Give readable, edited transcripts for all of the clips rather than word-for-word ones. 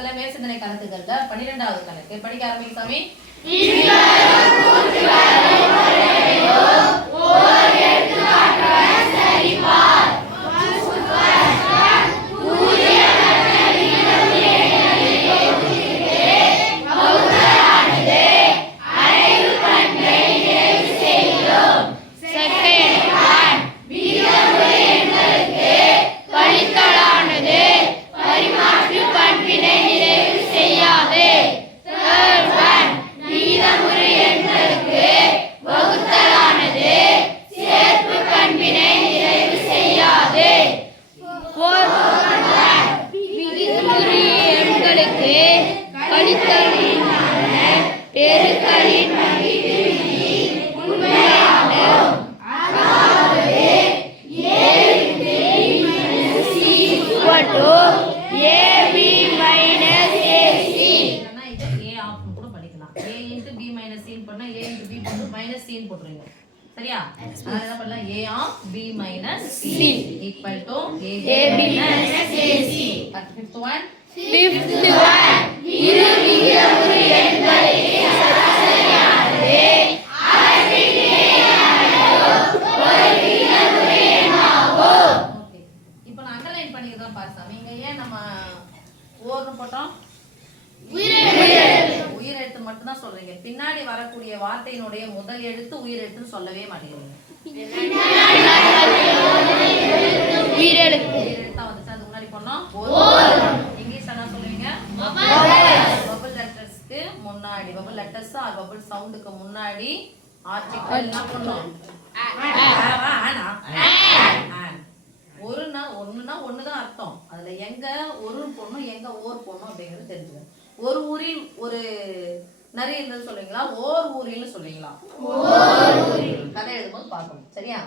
அதுல மேற்சிந்தனை கணக்குகள்ல 12வது கணக்கு படிக்க ஆரம்பிங்க சாமி. சரியா? அதனால என்ன பண்ணலாம்? a of b minus c equal to ab minus ac. Fifth one இரு விகிதமுறு எண்களின் சராசரியானது அவற்றின் ஒரு விகிதமுறு எண்ணாகும். ஓகே, இப்போ நான் அண்டர்லைன் பண்ணிக்கிறேன் பாரு சாமி. இங்க ஏன் நம்ம ஓர்னு போட்டோம்? உயிரெழுத்து மட்டும் தான் சொல்றீங்க. பின்னாடி வரக்கூடிய வார்த்தையினுடைய முதல் எழுத்து உயிரெழுத்துன்னு சொல்லவே மாட்டேங்கிறீங்க. உயிரெழுத்தா வந்துச்சு. அதுக்கு முன்னாடி போனோம் இங்கிலீஷ்ல என்ன சொல்லுவீங்க? பபிள் லெட்டர்ஸ்க்கு முன்னாடி, பபிள் லெட்டர்ஸ் ஆர் பபிள் சவுண்டுக்கு முன்னாடி ஆர்டிகிள் என்ன பண்ணோம்? ஒண்ணுனா ஒண்ணுதான் அர்த்தம். அதுல எங்க ஒரு பொண்ணும் எங்க ஓர் பொண்ணும் அப்படிங்கிறது தெரிஞ்சுங்க. ஒரு ஊரில் ஒரு நரி இருந்தது சொல்றீங்களா? ஓர் ஊரில் சொல்றீங்களா? கதை எழுதும்போது பார்க்கணும். சரியா?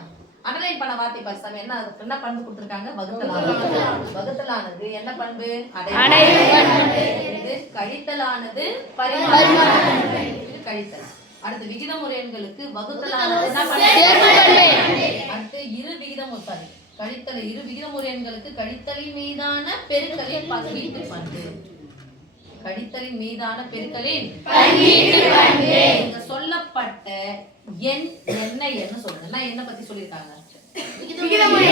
அண்டர்லைன் பண்ண வார்த்தை பாரு. என்ன பண்பு கொடுத்திருக்காங்க? வகுத்தலானது. வகுத்தலானது என்ன பண்பு? இது கழித்தலானது பரிமாற்றம். இது கழித்தல். அடுத்து விகிதமுறு எண்களுக்கு வகுத்தலானது என்ன பண்பு? அடுத்து இரு விகிதமுறு சாரி கழித்தல் இரு விகிதமுறு எண்களுக்கு கழித்தலின் மீதான பெருக்கலின் பங்கீட்டு பண்பு. கழித்தலின் மீதான பெருக்கலின் பங்கீட்டு பண்பு. இங்க சொல்லப்பட்ட எண் என்ன என்ன சொல்லுங்க. நான் என்ன பத்தி சொல்லிருக்காங்க? விகிதமுறு.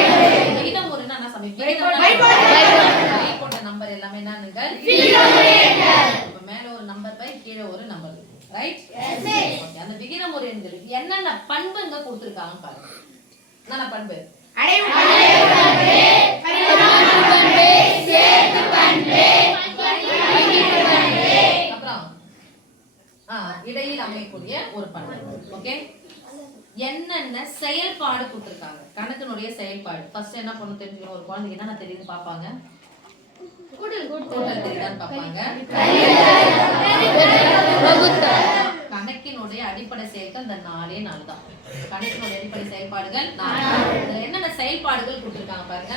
விகிதமுறுனா என்ன சாமி? பை போட்ட நம்பர் எல்லாமே என்னங்க? விகிதமுறு எண்கள். இப்ப மேல ஒரு நம்பர் பை, கீழே ஒரு நம்பர். ரைட்? எஸ். ஓகே, அந்த விகிதமுறு எண்களுக்கு என்னென்ன பண்புங்க கொடுத்திருக்காங்க பாருங்க. என்னென்ன பண்பு? அடைவு பண்பு, பரிமாற்று பண்பு, சேர்த்து பண்பு, அப்புறம் இடையில் அமையக்கூடிய ஒரு பண்பு. ஓகே, என்னென்ன செயல்பாடு கொடுத்திருக்காங்க? கணக்கினுடைய செயல்பாடு. ஃபர்ஸ்ட் என்ன பண்ண தெரிஞ்சுக்கணும்? ஒரு குழந்தைக்கு என்னென்ன தெரியுதுன்னு பார்ப்பாங்க. கூட்டல் தெரியுதான்னு பார்ப்பாங்க. கணக்கினுடைய அடிப்படை செயல்கள் இந்த 4 தான். கணக்கினுடைய அடிப்படை செயல்பாடுகள் 4. இதுல என்னென்ன செயல்பாடுகள் கொடுத்திருக்காங்க பாருங்க.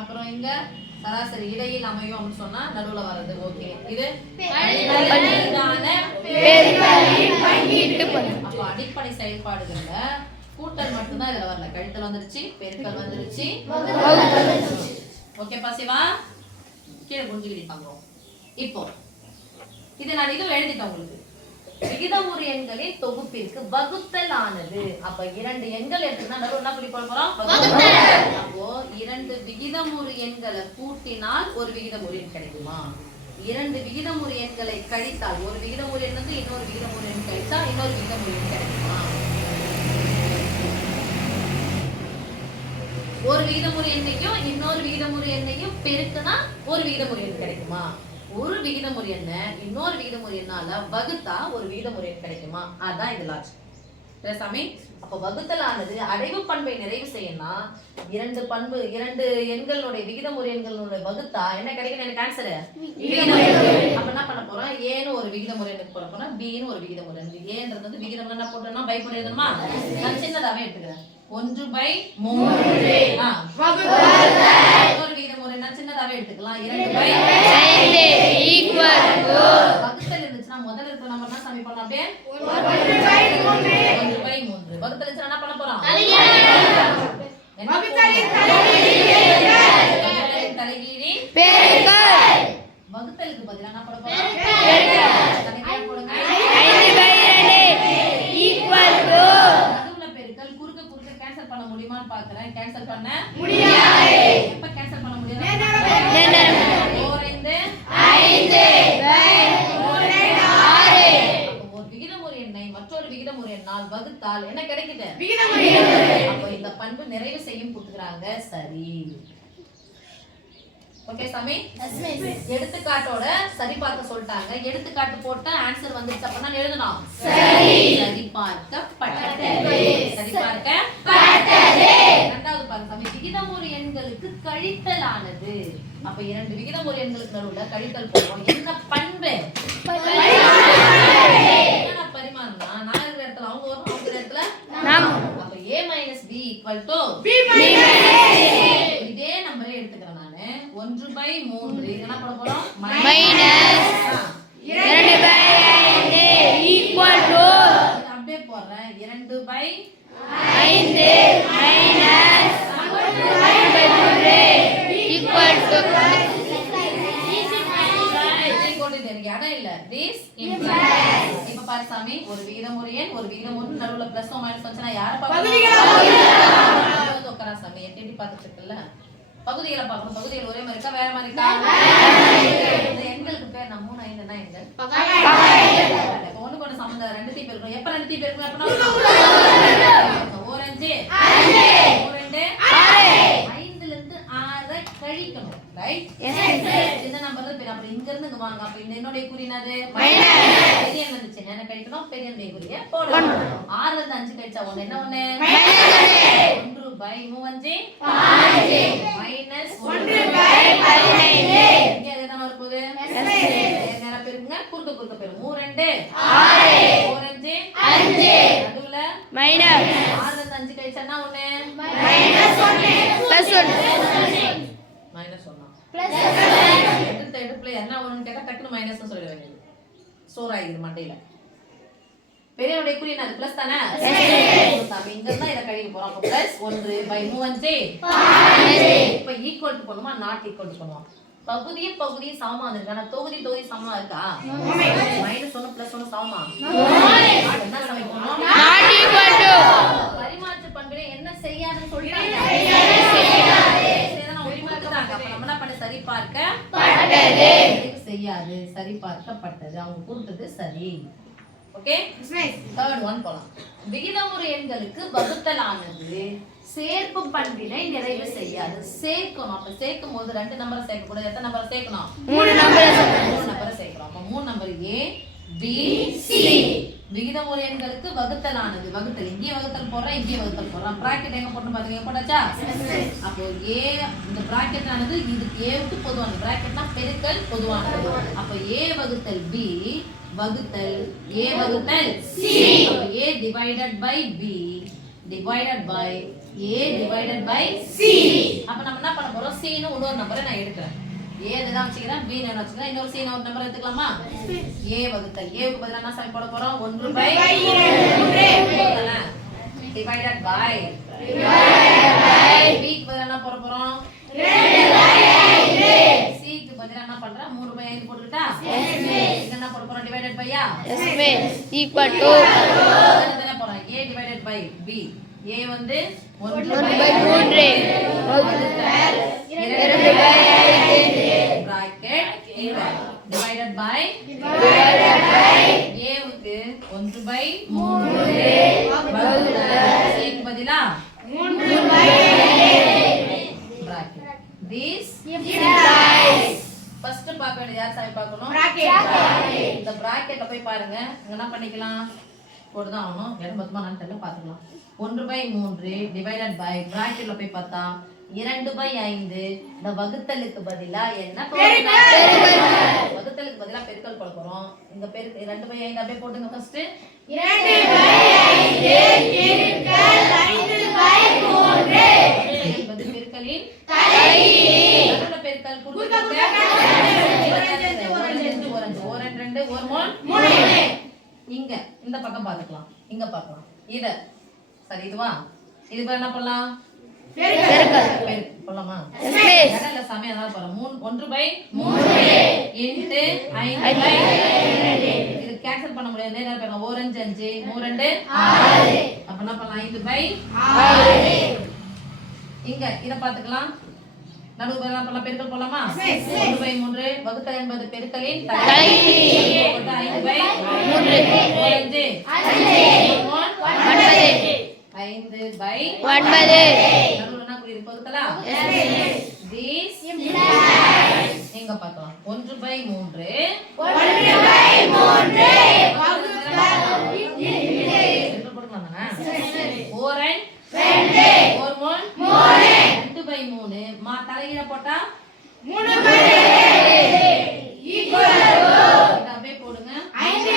அப்புறம் இங்க சராசரி இடையில் அமையும் அப்படின்னு சொன்னா நடுவுல வர்றது. ஓகே, இது அப்ப அடிப்படை செயல்பாடுகள்ல கூட்டல் மட்டும்தான் இதுல வரல. கழித்தல் வந்துருச்சு, பெருக்கல் வந்துருச்சு. ஓகே பாசிவா? கீழே புரிஞ்சுக்கிட்டாங்க. இப்போ இதை நான் இதுவும் எழுதிட்டேன் உங்களுக்கு. விகிதமுறு எண்களின் தொகுப்பிற்கு வகுத்தல் ஆனது. அப்ப 2 எண்கள் எடுத்துனா நடுவுல என்ன புள்ளி போட போறோம்? அப்போ 2 விகிதமுறு எண்களை கூட்டினால் ஒரு விகிதமுறு எண் கிடைக்குமா? 2 விகிதமுறு எண்களை கழித்தால் ஒரு விகிதமுறு எண் வந்து இன்னொரு விகிதமுறு எண் கழித்தா இன்னொரு விகிதமுறு எண் கிடைக்குமா? ஒரு விகிதமுறு எண்ணையும் இன்னொரு விகிதமுறு எண்ணையும் பெருக்கினா ஒரு விகிதமுறு எண் கிடைக்குமா? ஒரு விகிதமுறு எண்ண இன்னொரு விகிதமுறு எண்ணால வகுத்தா ஒரு விகிதமுறு எண் கிடைக்குமா? அதான் இது லாஜிக். சாமி, அப்ப வகுத்தலானது அடைவு பண்பை நிறைவு செய்யணும்னா 2 எண்களுடைய விகிதமுறு எண்களுடைய வகுத்தா என்ன கிடைக்கும்? எனக்கு ஆன்சர் அப்ப என்ன பண்ண போறோம்? ஏன்னு ஒரு விகிதமுறு எண்ணுக்கு போட போறோம், பின்னு ஒரு விகிதமுறு எண். ஏன்றது வந்து விகிதம் என்ன போட்டோம்னா பை போட்டு எழுதணுமா? நான் சின்னதாவே எடுத்துக்கிறேன். 1/3 ஒரு விகிதமுறு என்ன சின்னதாவே எடுத்துக்கலாம். 2/5 வகுத்தல் இருந்துச்சுன்னா முதல்ல இருக்கிற நம்பர் தான் சாமி பண்ணலாம். அப்படியே 1/3 வகுத்தல் இருந்துச்சுன்னா என்ன பண்ண போறோம்? தலைகீழி வகுத்தலுக்கு பதிலா என்ன போட போறோம்? நடுவுல பெருக்கல் குறுக்க குறுக்க கேன்சல் பண்ண முடியுமான்னு பாக்குறேன். கேன்சல் பண்ண முடியாது. எப்ப கேன்சல் பண்ண முடியாது? 4 ஒரு விகிதமுறு எண்ணை மற்றொரு விகிதமுறு எண்ணால் வகுத்தால் என்ன கிடைக்குது? அப்ப இந்த பண்பு நிறைவு செய்யும் கொடுத்துறாங்க. சரி, ஓகே சாமி. எடுத்துக்காட்டோட சரி பார்க்க சொல்லிட்டாங்க. எடுத்துக்காட்டு போட்ட ஆன்சர் வந்துச்சு அப்படினா எழுதணும். சரி பார்க்கப்பட்டது. சரி பார்க்கப்பட்டது. இரண்டாவது பாருங்க சாமி. விகிதமுறு எண்களுக்கு கழித்தல் ஆனது. அப்ப இரண்டு விகிதமுறு எண்களுக்கு நடுவுல கழித்தல் போடுவோம். என்ன பண்பு? என்ன பரிமாணம்னா நான் இருக்கிற இடத்துல அவங்க வரும், அவங்க இடத்துல நாம. அப்ப a - b = b - இதே நம்பரை எடுத்துக்கிறேன் நானு. 1/3 இது என்ன பண்ண போறோம்? மைனஸ் 2/5 அப்படியே போடுறேன். 2/5 மைனஸ் 1/3 இடம் இல்ல. This implies. இப்ப பாரு சாமி, ஒரு விகிதமுறு எண் ஒரு விகிதமுறு நடுவுல பிளஸ் மைனஸ் வந்துச்சுனா யார பார்க்கணும்? உட்காரா சாமி. எப்படி பார்த்துட்டு இருக்கல பகுதிகளை பார்க்கணும். பகுதிகள் ஒரே மாதிரி இருக்கா வேற மாதிரி இருக்கா? இந்த எண்களுக்கு பேர் நான் 3 5 னா எண்கள் ஒண்ணு கொண்டு சம்பந்தம் ரெண்டுத்தையும் பெருக்கணும். எப்ப ரெண்டுத்தையும் பெருக்கணும்? எப்பனா 1 5 5 ல இருந்து 6 கழிக்கணும். ரைட்? இந்த நம்பர் தான் அப்ப இங்க இருந்து இங்க வாங்க. அப்ப இந்த என்னோட குறி என்னது? மைனஸ். பெரிய எண் வந்துச்சு. என்ன கழிக்கணும்? பெரிய எண்ணுடைய குறியை போடணும். 6 ல இருந்து 5 கழிச்சா 1 என்ன 1? மைனஸ் 1/3 5 மைனஸ் 1/15 இங்க என்ன வர போகுது? நேரா பெருக்குங்க. குறுக்க குறுக்க பெருக்கு. 3 2 6 4 5 நடுவுல மைனஸ் 6 ல இருந்து 5 கழிச்சா என்ன 1? மைனஸ் 1 பிளஸ் 1 மைனஸ் 1 பிளஸ் எடுப்புல என்ன ஒண்ணுன்னு கேட்டா டக்குனு மைனஸ்னு சொல்லிட வேண்டியது. ஸ்டோர் ஆகிடுது மண்டையில. பெரியனுடைய குறி என்னது? பிளஸ் தானே? சாமி இங்க தான் இத கழிக்க போறோம். அப்ப பிளஸ் 1/3 இப்ப ஈக்குவல் டு பண்ணுமா நாட் ஈக்குவல் டு பண்ணுவோம். பகுதி சமமா இருக்கு. ஆனா தொகுதி சமமா இருக்கா? மைனஸ் 1 பிளஸ் 1 சமமா? என்ன சமைக்கணும்? Not equal to. பரிமாற்று பண்பிலே என்ன செய்யாதுன்னு சொல்லிட்டாங்க. சரி பார்க்கப்பட்டது. செய்யாது சரி பார்க்கப்பட்டது. அவங்க கொடுத்தது சரி. ஓகே, தேர்ட் ஒன் போலாம். விகிதமுறு எண்களுக்கு வகுத்தல் ஆனது சேர்ப்பு பண்பினை நிறைவு செய்யாது. சேர்க்கணும். அப்ப சேர்க்கும் போது 2 நம்பரை சேர்க்க கூடாது. எத்தனை நம்பரை சேர்க்கணும்? 3 நம்பரை சேர்க்கிறோம். அப்ப 3 நம்பர் A B C. விகிதமுறு எண்களுக்கு வகுத்தல் ஆனது. வகுத்தல் இங்கே வகுத்தல் போடுறேன், இங்கே வகுத்தல் போடுறேன். பிராக்கெட் எங்க போட்டு பாத்தீங்க? போட்டாச்சா? அப்போ A இந்த பிராக்கெட் ஆனது இதுக்கு A க்கு பொதுவானது. பிராக்கெட்னா பெருக்கல் பொதுவானது. அப்ப A வகுத்தல் B வகுத்தல் A வகுத்தல் C. அப்ப A divided by B divided by A divided by C. அப்ப நம்ம என்ன பண்ண போறோம்? C ன்னு இன்னொரு நம்பரை நான் எடுக்கிறேன். A தான் வச்சுக்கிறேன், B ன்னு வச்சுக்கிறேன். இன்னொரு C ன்னு ஒரு நம்பர் எடுத்துக்கலாமா? A வகுத்தல் A க்கு பதிலா என்ன சம போட போறோம்? 1/2 divided by B க்கு பதிலா என்ன போட போறோம்? 2/5. C க்கு பதிலா என்ன பண்றேன்? 3/5 போட்டுட்டா? இங்க என்ன போட போறோம்? divided by yeah? equal to என்ன போறோம்? A divided by B. A வந்து 1/3 bracket divided by A வுக்கு 1/3 C க்கு பதிலா 3/2 bracket. This implies first பார்க்க வேண்டியது யார் சாய் பார்க்கணும்? இந்த bracketல போய் பாருங்க. இங்க என்ன பண்ணிக்கலாம்? போடுதான் ஆகணும். இடம் மொத்தமா நான் தெரியல பாத்துக்கலாம். 1/3 divided by bracketல போய் பார்த்தா 2/5. இந்த வகுத்தலுக்கு பதிலா என்ன பெருக்கல்? வகுத்தலுக்கு பதிலா பெருக்கல் போட போறோம். இங்க பெருக்கு 2/5 அப்படியே போடுங்க. ஃபர்ஸ்ட் 2/5 பெருக்கல் 5/3 இது பெருக்கலின் தலைகீழ். நடுவுல பெருக்கல் குறுக்க 1 2 1 3 இங்க இந்த பக்கம் பாத்துக்கலாம். இங்க பார்க்கலாம். இத சரி இதுவா? இது என்ன பண்ணலாம்? பெருக்கல் போலாமா? இடல சமயம் தான் போறோம். 1/3 இன்டு 5/2. இது கேன்சல் பண்ண முடியாது. நேரா பாருங்க. 4 5 5 3 2 6. அப்ப என்ன பண்ணலாம்? 5/6. இங்க இத பாத்துக்கலாம். நடுவு என்ன பண்ணலாம்? பெருக்கல் போலாமா? 1/3 வகுத்தல் என்பது பெருக்கலின் தலைகீழ். 5/3 4 5 5/9. நடுவுல என்ன குறி இருக்கு? வகுத்தலா? this எங்க பார்த்தோம்? 1/3 தலைகீழ போட்டா 3/3 அப்படியே போடுங்க. 5/6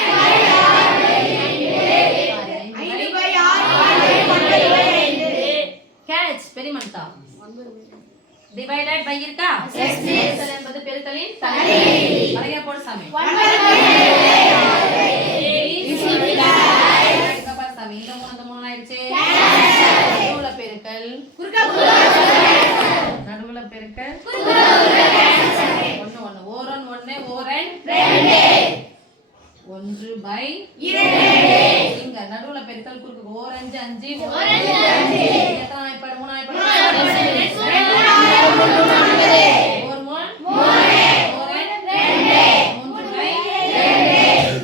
கேட்ச் பெரியமன்டா டிவைடட் பை இருக்கா? பெருக்கல் என்பது பெருக்கலின் தலைகீழ். தலைகீழ போடு சாமி. 1/3 சாமி. இந்த 3 ஆயிடுச்சு. நடுவுல பெருக்கல் நடுவுல பெருக்கல் 1 1 ஓரன் 1 ஓரன் 2 1/2. இங்க நடுவுல பெருக்கல் குறுக்கு 4 5 5 எத்தனை ஆயிப்படு? 3 ஆயிப்படு.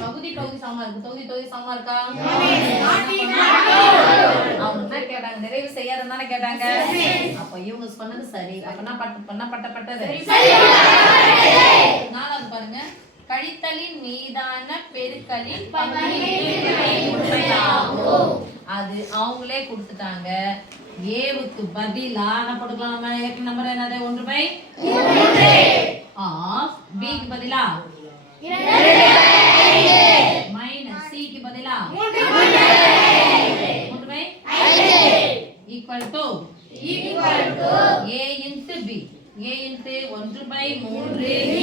பகுதி சமமா இருக்கு. தொகுதி சமமா இருக்கா? அவங்க என்ன கேட்டாங்க? நிறைவு செய்யாதுன்னு தானே கேட்டாங்க. அப்ப இவங்க சொன்னது சரி. அப்ப என்ன பட்டது? நாலாவது பாருங்க. கழித்தலின் மீதான பெருக்கலின் அது அவங்களே கொடுத்துட்டாங்க. ஏவுக்கு பதிலா என்ன போட்டுக்கலாம்? நம்ம ஏற்கனவே நம்பர் என்னது? 1/3 ஆஃப் பிக்கு பதிலா மைனஸ் சிக்கு பதிலா 3/5 equal to a into b. a into 1/3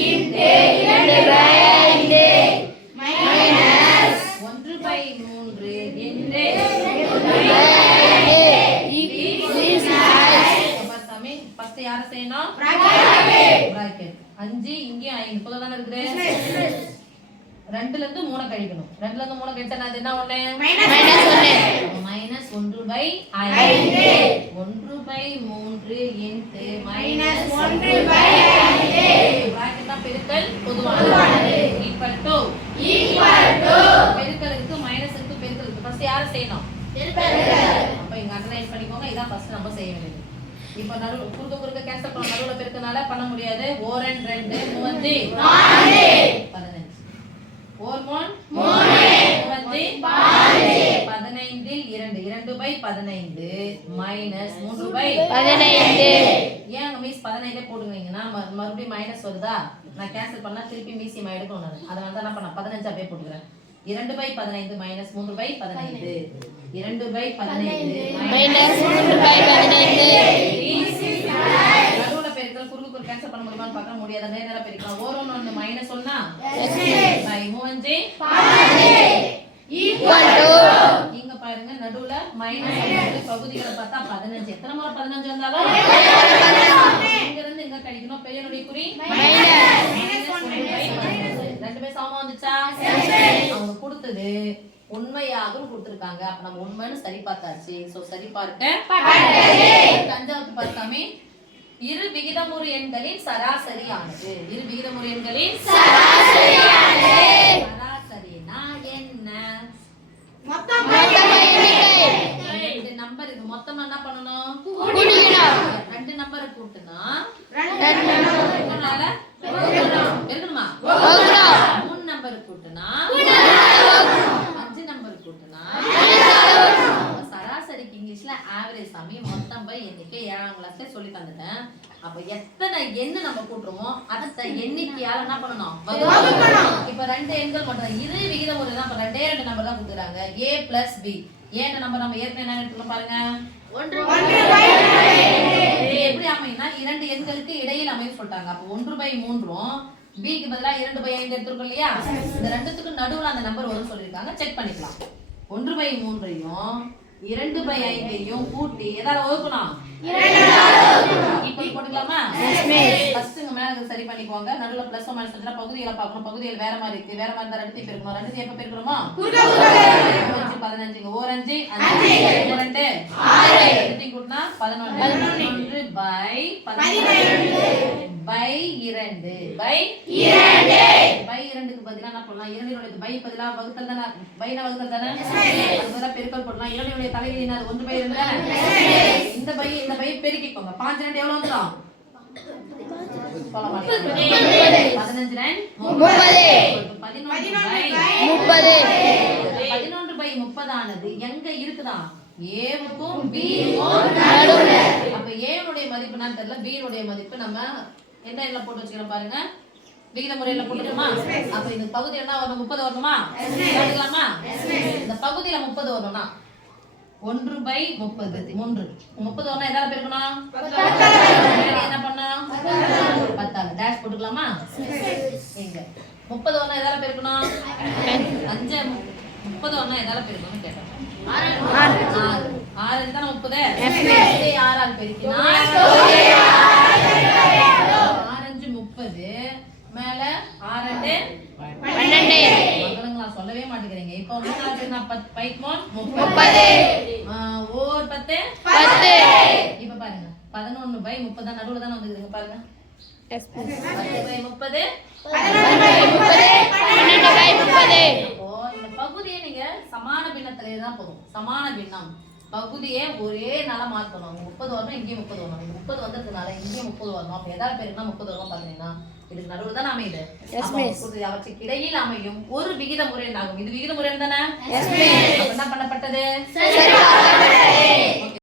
into 2/5 minus 1/3 into 2/5. First யார செய்யணும்? பிராக்கெட். 5 இங்க 5 போல தான இருக்குது. 2ல இருந்து 3 கழிக்கணும். 2ல இருந்து 3 கழிச்சா அது என்ன? 1 -1 -1/5 1/3 into -1/5 பிராக்கெட்ல பெருக்கல் பொதுவானது ஈக்குவல் டு பெருக்கல் இருக்கு மைனஸ் இருக்கு பெருக்கல் இருக்கு. ஃபர்ஸ்ட் யார செய்யணும்? அப்ப இங்க அண்டர்லைன் பண்ணிக்கோங்க. இதான் ஃபர்ஸ்ட் நம்ம செய்ய வேண்டியது. இப்போ நடுவுல குறுக்க கேன்சல் பண்ண நடுவுல பெருக்கனால பண்ண முடியாது. 4 and 2 3 15 4 3 15 2 2/15 minus 3/15. ஏன் மிஸ் 15 போடுவீங்கன்னா மறுபடியும் மைனஸ் வருதா? நான் கேன்சல் பண்ணா திருப்பி மீசியம் எடுக்கணும். நான் அதனால தான் என்ன பண்ண 15 அப்படியே போட்டுக்கிறேன். 2/15 minus 3/15 2/15 minus 3/15 நடுவுல பெருக்கல் குறுக்கு கேன்சல் பண்ண முடியுமான்னு பார்க்க முடியாது. நேரா பெருக்கலாம். 1 1 மைனஸ் 1 பை 3 ஈக்குவல் டு இங்க பாருங்க நடுவுல மைனஸ் பகுதிகளை பார்த்தா 15. எத்தனை முறை 15 வந்தாலும் இங்க இருந்து இங்க கழிக்கணும். பெரியனுடைய குறி ரெண்டுமே சமமா வந்துச்சா? அவங்க கொடுத்தது உண்மையாக கொடுத்திருக்காங்க. அப்ப நம்ம உண்மைன்னு சரி பார்த்தாச்சு. சோ சரி பார்க்க தஞ்சாவூர் பார்த்தாமே இரு விகிதமுறு எண்களின் சராசரியானது. இரு விகிதமுறு எண்களின் சராசரினா என்ன? ரெண்டு நம்பர் இருக்கு. மொத்தமா என்ன பண்ணணும்? ரெண்டு நம்பரை கூட்டினா பெருக்கணுமா? 3 நம்பர் கூட்டினா 5 நம்பர் கூட்டினா சராசரிக்கு இங்கிலீஷ்ல ஆவரேஜ் சாமி மொத்தம் பை எண்ணிக்கை 7ஆம் கிளாஸ்ல சொல்லி தந்துட்டேன். அப்ப எத்தனை எண்ணு நம்ம கூட்டுறோமோ அந்த எண்ணிக்கையால என்ன பண்ணணும்? இப்ப ரெண்டு எண்கள் மட்டும் இரு விகிதமுறை தான். இப்ப ரெண்டே நம்பர் தான் கொடுக்குறாங்க. a plus b. ஏன்ற நம்பர் நம்ம ஏற்கனவே என்ன எடுத்துக்கணும் பாருங்க. எப்படி அமையும்னா இரண்டு எண்களுக்கு இடையில் அமையும் சொல்லிட்டாங்க. அப்ப 1/3 b க்கு பதிலா 2/5 எடுத்துருக்கோம் இல்லையா? இந்த ரெண்டுத்துக்கு நடுவுல அந்த நம்பர் வரும்னு சொல்லிருக்காங்க. செக் பண்ணிக்கலாம். 1/3 2/5 கூட்டி எதால வகுக்கணும்? ஈக்குவல் போட்டுக்கலாமா? ஃபர்ஸ்ட் இங்க மேல இருந்து சரி பண்ணிக்கோங்க. நடுவுல பிளஸ் மைனஸ் வந்துட்டா பகுதிகளை பார்க்கணும். பகுதிகள் வேற மாதிரி இருக்கு. வேற மாதிரி இருந்தா ரெண்டுத்தையும் பெருக்கணும். ரெண்டுத்தையும் எப்ப பெருக்கறோமோ 15 ஓர் 5 5 ஓர் 2 6 ரெண்டுத்தையும் கூட்டினா 11 11 பை 12 பை 2 பை 2க்கு பதிலா என்ன பண்ணலாம்? இரண்டினுடைய பை பதிலா வகுத்தல் தான. பைனா வகுத்தல் தான. அதுக்கு பெருக்கல் போடலாம். இரண்டினுடைய தலைகீழ் என்ன? 1 பை 2 தான. இந்த பை பெருக்கிக்கோங்க. 5 2 எவ்வளவு வந்துரும்? 15 பை 30 ஆனது எங்க இருக்குதா? ஏவுக்கும் பிக்கும் நடுவுல. அப்ப ஏனுடைய மதிப்பு என்னன்னு தெரியல. பி உடைய மதிப்பு நம்ம என்ன எல்லாம் போட்டு வச்சுக்கிறோம் பாருங்க. விகித முறையில போட்டுக்கோமா? அப்ப இந்த பகுதி என்ன வரணும்? 30 வரணுமா? போட்டுக்கலாமா? இந்த பகுதியில 30 வரணும்னா 1 பை 30 3 30 வரணும். எதால பெருக்கணும்? என்ன பண்ணணும்? 10 டேஷ் போட்டுக்கலாமா? எங்க 30 வரணும். எதால பெருக்கணும்? 5 30 வரணும். எதால பெருக்கணும்னு கேட்டேன். 6 6 தான 30. இதே 6 ஆல் பெருக்கினா 6 5 30 மேல 6 2 12 மங்களங்களா சொல்லவே மாட்டேங்கிறீங்க. இப்போ 3 ஆல் பெருக்கினா 5 30 ஓர் 10 10. இப்போ பாருங்க 11 பை 30 தான் நடுவுல தான வந்துருக்குங்க பாருங்க. 10 பை 30 11 பை 30 அப்போ இந்த பகுதியை நீங்க சமான பின்னத்திலே தான் போகும். சமான பின்னம் பகுதியை ஒரே நாளா மாத்தணும். 30 வரணும். இங்கே 30 வரணும். இந்த 30 வந்ததுனால இங்கே 30 வரணும். அப்ப எதாவது பேருனா 30 வரும் பாத்தீங்கன்னா இதுக்கு நடுவுல தான் அமையுது. அவற்றுக்கு இடையில் அமையும் ஒரு விகித முறை ஆகும். இது விகித முறை தானே? என்ன பண்ணப்பட்டது?